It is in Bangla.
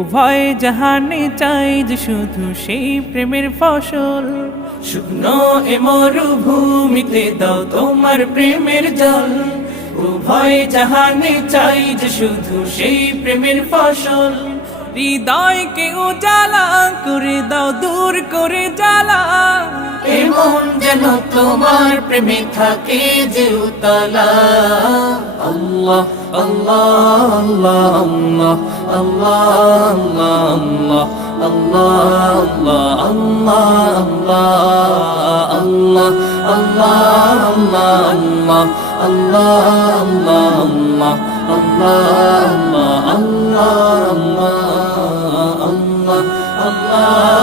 উভয় জাহানে চাই যে শুধু সেই প্রেমের ফসল। শুকনো এ মরুভূমিতে দাও তোমার প্রেমের জল, উভয় জাহানে চাই যে শুধু সেই প্রেমের ফসল। হৃদয়কে উজালা করে দাও, দূর করে জ্বালা, এমন যেন তোমার প্রেমে থাকে যে উতলা। আল্লাহ আল্লাহ আল্লাহ আল্লাহ আল্লাহ আল্লাহ আল্লাহ আল্লাহ আল্লাহ আল্লাহ আল্লাহ আল্লাহ আল্লাহ আল্লাহ আল্লাহ আল্লাহ আল্লাহ আল্লাহ